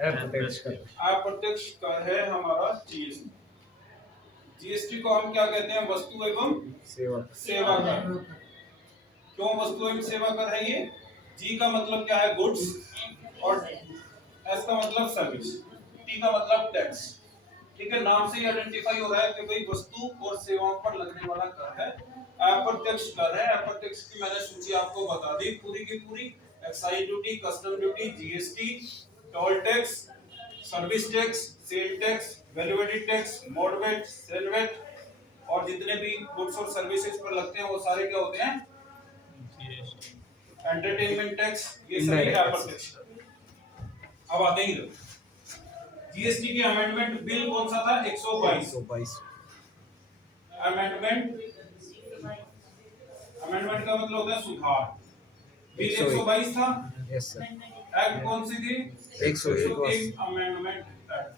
अप्रत्यक्ष कर। अप्रत्यक्ष कर है हमारा जीएसटी। जीएसटी को हम क्या कहते हैं? वस्तु एवं सेवा कर। क्यों वस्तु एवं सेवा कर है ये? जी का मतलब क्या है? गुड्स, और एस का मतलब सर्विस, टी का मतलब टैक्स। ठीक है, नाम से ही आइडेंटिफाई हो रहा है कि भाई वस्तु और सेवाओं पर लगने वाला कर है अप्रत्यक्ष कर है। अप्रत्यक्ष की मैंने सूची आपको बता दी पूरी की पूरी। Excise duty, custom duty, GST, toll tax, service tax, sale tax, value added tax, MODVAT, CENVAT, और जितने भी गुड्स और सर्विसेज पर लगते हैं वो सारे क्या होते हैं? एंटरटेनमेंट टैक्स, ये सभी अप्रत्यक्ष। अब आते हैं जीएसटी की अमेंडमेंट बिल कौन सा था? 122। अमेंडमेंट, अमेंडमेंट का मतलब होता है सुधार। बिल 122 था। Yes sir. एक्ट कौन सी थी? 101 अमेंडमेंट एक्ट।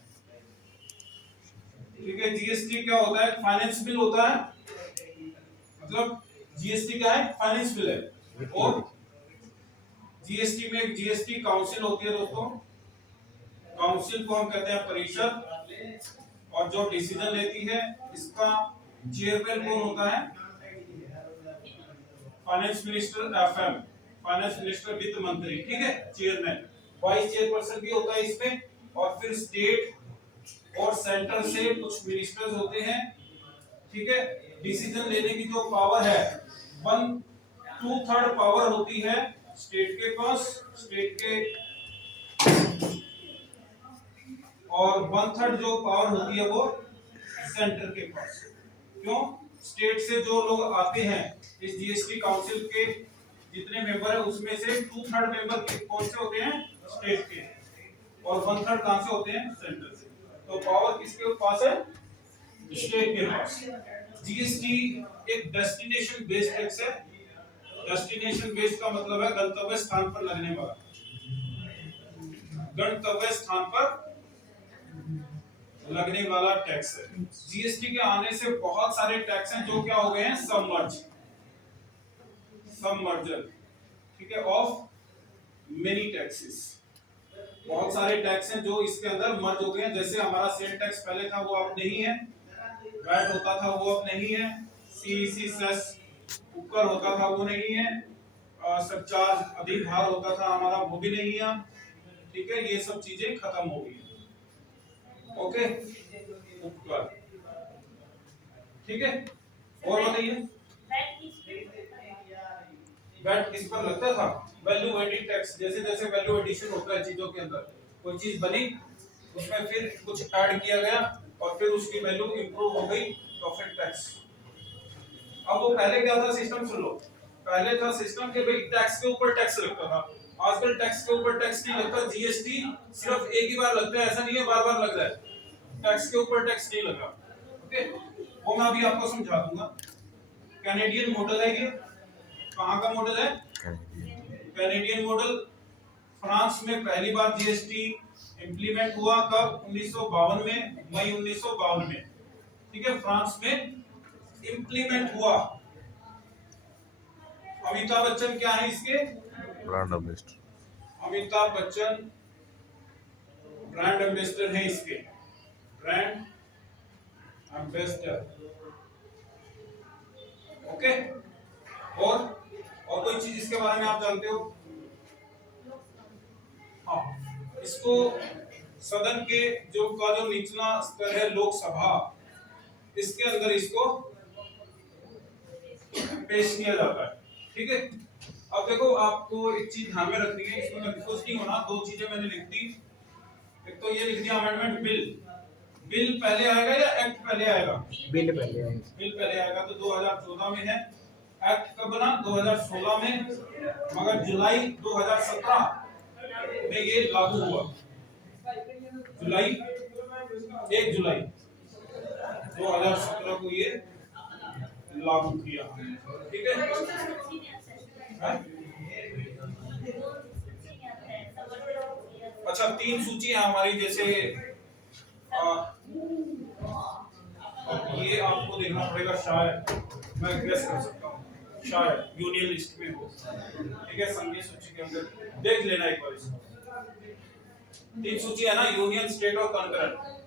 ठीक है, जीएसटी क्या होता है? फाइनेंस बिल होता है, मतलब जीएसटी क्या है? फाइनेंस बिल है। और जीएसटी में एक जीएसटी काउंसिल होती है दोस्तों। काउंसिल को हम कहते हैं परिषद, और जो डिसीजन लेती है इसका चेयरमैन कौन होता है? Finance minister, FM, finance minister, वित्त मंत्री। ठीक है, चेयरमैन। वाइस चेयरपर्सन भी होता है इसमें, और फिर स्टेट और सेंटर से कुछ मिनिस्टर्स होते हैं। ठीक है, डिसीजन लेने की जो पावर है 1/2 पावर होती है स्टेट के पास, स्टेट के, और 1/3 जो पावर होती है वो सेंटर के पास। क्यों? स्टेट से जो लोग आते हैं इस जीएसटी काउंसिल के जितने मेंबर है उसमें से 2/3 मेंबर कौन से होते हैं? स्टेट के, और 1/3 कहां से होते हैं? सेंटर से। तो पावर किसके पास है? स्टेट के पास। जीएसटी एक डेस्टिनेशन बेस्ड टैक्स है। डेस्टिनेशन बेस्ड का मतलब है गंतव्य स्थान पर लगने वाला, गंतव्य स्थान पर लगने वाला टैक्स है। जीएसटी के आने से बहुत सारे टैक्स हैं जो क्या हो गए हैं? सबमर्ज, सबमर्जर। ठीक है, ऑफ मेनी टैक्सेस। बहुत सारे टैक्स हैं जो इसके अंदर मर्ज हो गए हैं। जैसे हमारा सेल टैक्स पहले था वो अब नहीं है, वैट होता था वो अब नहीं है, सीईसी सेस उपकर होता था वो नहीं है, सरचार्ज अधिभार होता था हमारा वो भी नहीं है। ठीक है, ये सब चीजें खत्म हो गई। ओके, उपकर। ठीक है, और बताइए वैट किस पर लगता था? Value added tax. जैसे जैसे वैल्यू एडिशन होता है चीजों के अंदर, कोई चीज बनी उसमें फिर कुछ ऐड किया गया और फिर उसकी वैल्यू इंप्रूव हो गई, प्रॉफिट टैक्स। अब वो पहले क्या था सिस्टम? सुन लो, पहले था सिस्टम कि भाई टैक्स के ऊपर टैक्स लगता था। आजकल टैक्स के ऊपर टैक्स नहीं लगता। जीएसटी सिर्फ एक ही बार लगता है, ऐसा नहीं है बार बार लग रहा है। टैक्स के ऊपर टैक्स नहीं लगा। ओके, वो मैं अभी आपको समझा दूंगा। कैनेडियन मॉडल है ये। कहां का मॉडल है? Canadian model. फ्रांस में पहली बार जीएसटी इंप्लीमेंट हुआ कब? 1952 में, मई 1952 में। ठीक है, फ्रांस में इंप्लीमेंट हुआ। अमिताभ बच्चन क्या है इसके? Brand ambassador. Amitabh Bachchan brand ambassador है इसके, ब्रांड एम्बेसडर। ओके, और कोई चीज इसके बारे में आप जानते हो? हाँ, इसको सदन के जो निचला स्तर है लोकसभा, इसके अंदर इसको पेश किया जाता है। ठीक है, अब देखो आपको एक चीज ध्यान में रखनी है, इसमें कंफ्यूज नहीं होना। दो चीजें मैंने लिख दी। एक तो ये लिख दिया अमेंडमेंट बिल। बिल पहले आएगा या एक्ट पहले आएगा? बिल पहले आएगा। बिल पहले आएगा, तो 2014 में है। एक्ट कब बना? 2016 में, मगर जुलाई 2017 में ये लागू हुआ। जुलाई 1 जुलाई 2017 को ये लागू किया। ठीक है, अच्छा 3 सूची है हमारी। जैसे ये आपको देखना पड़ेगा, शायद मैं गेस कर सकता हूँ, शायद यूनियन लिस्ट में हो। ठीक है, संघीय सूची के अंदर देख लेना एक बार इसको। तीन सूची है ना, यूनियन, स्टेट और कॉन्करेंट।